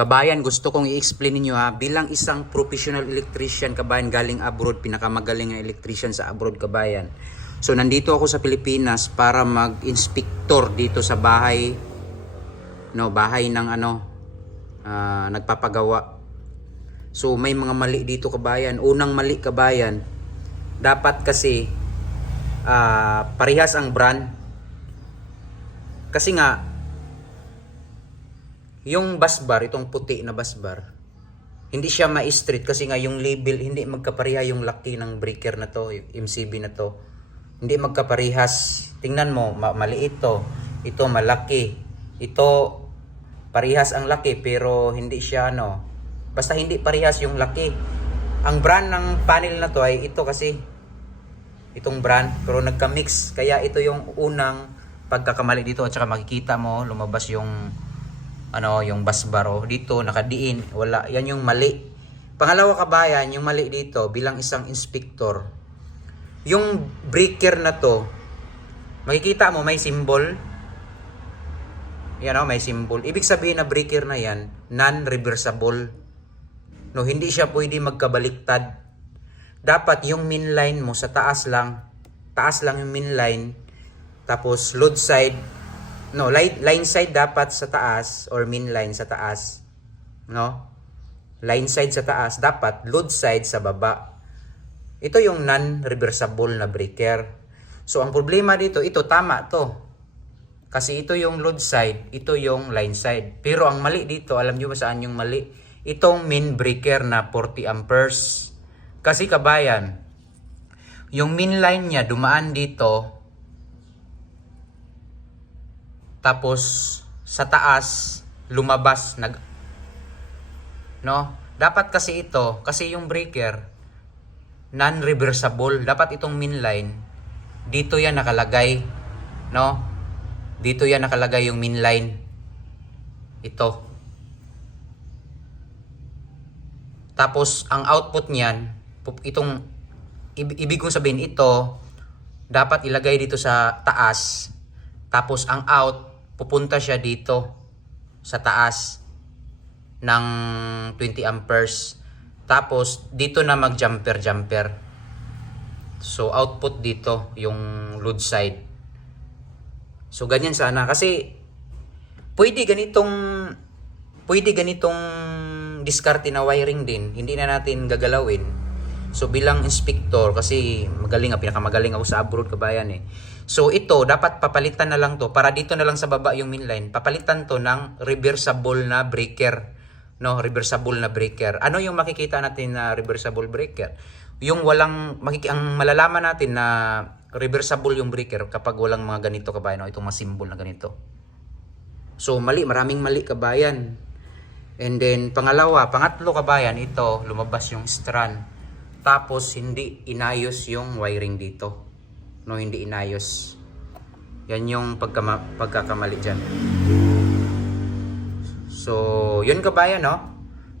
Kabayan, gusto kong i-explain ninyo ha, bilang isang professional electrician, kabayan, galing abroad, pinakamagaling na electrician sa abroad, kabayan. So nandito ako sa Pilipinas para mag-inspector dito sa bahay, no, bahay ng nagpapagawa. So may mga mali dito, kabayan. Unang mali, kabayan, dapat kasi parehas ang brand. Kasi nga yung busbar, itong puti na busbar, hindi siya ma-street kasi nga yung label hindi magkapareha, yung laki ng breaker na to, yung MCB na to, hindi magkaparehas. Tingnan mo, maliit to, ito malaki, ito parehas ang laki pero hindi siya basta hindi parehas yung laki. Ang brand ng panel na to ay ito, kasi itong brand, pero nagka-mix, kaya ito yung unang pagkakamali dito. At saka makikita mo lumabas yung yung busbar dito nakadiin, wala, yan yung mali. Pangalawa, kabayan, yung mali dito bilang isang inspector, yung breaker na to, makikita mo may symbol yan, may symbol. Ibig sabihin na breaker na yan non-reversible, hindi siya pwede magkabaliktad. Dapat yung main line mo sa taas lang yung main line, tapos load side, line side dapat sa taas, or main line sa taas, line side sa taas, dapat load side sa baba. Ito yung non-reversible na breaker. So ang problema dito, ito tama to, kasi ito yung load side, ito yung line side. Pero ang mali dito, alam nyo ba saan yung mali? Itong main breaker na 40 amperes. Kasi, kabayan, yung main line niya dumaan dito, tapos sa taas lumabas dapat kasi ito, kasi yung breaker non-reversible, dapat itong main line dito yan nakalagay, dito yan nakalagay yung main line, ito. Tapos ang output niyan, itong ibig kong sabihin, ito dapat ilagay dito sa taas, tapos ang out pupunta siya dito sa taas ng 20 amperes. Tapos dito na mag-jumper. So output dito yung load side. So ganyan sana, kasi pwede ganitong diskarte na wiring din, hindi na natin gagalawin. So bilang inspector, kasi pinakamagaling ako sa abroad, kabayan So ito, dapat papalitan na lang to, para dito na lang sa baba yung main line. Papalitan to ng reversible na breaker. Reversible na breaker. Ano yung makikita natin na reversible breaker? Yung ang malalaman natin na reversible yung breaker kapag walang mga ganito, kabayan, itong mga symbol na ganito. So maraming mali, kabayan. And then pangatlo, kabayan, ito lumabas yung strand. Tapos hindi inayos yung wiring dito. Hindi inayos. Yan yung pagkakamali dyan. So yun, kabayan,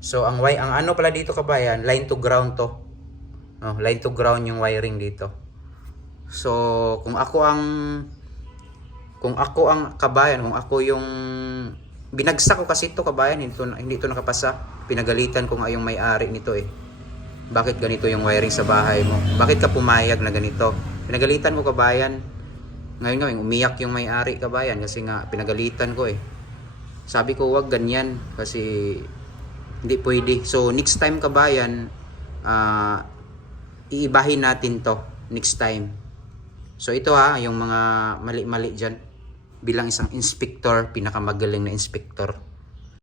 So ang pala dito, kabayan, line to ground to. Line to ground yung wiring dito. So kung ako ang kabayan, kung ako yung binagsak ko, kasi ito, kabayan, hindi ito nakapasa. Pinagalitan ko nga yung may-ari nito Bakit ganito yung wiring sa bahay mo? Bakit ka pumayag na ganito? Pinagalitan ko, kabayan. Ngayon umiyak yung may-ari, kabayan, kasi nga pinagalitan ko Sabi ko, wag ganyan, kasi hindi pwede. So next time, kabayan, iibahin natin to next time. So ito yung mga mali-mali dyan bilang isang inspector, pinakamagaling na inspector.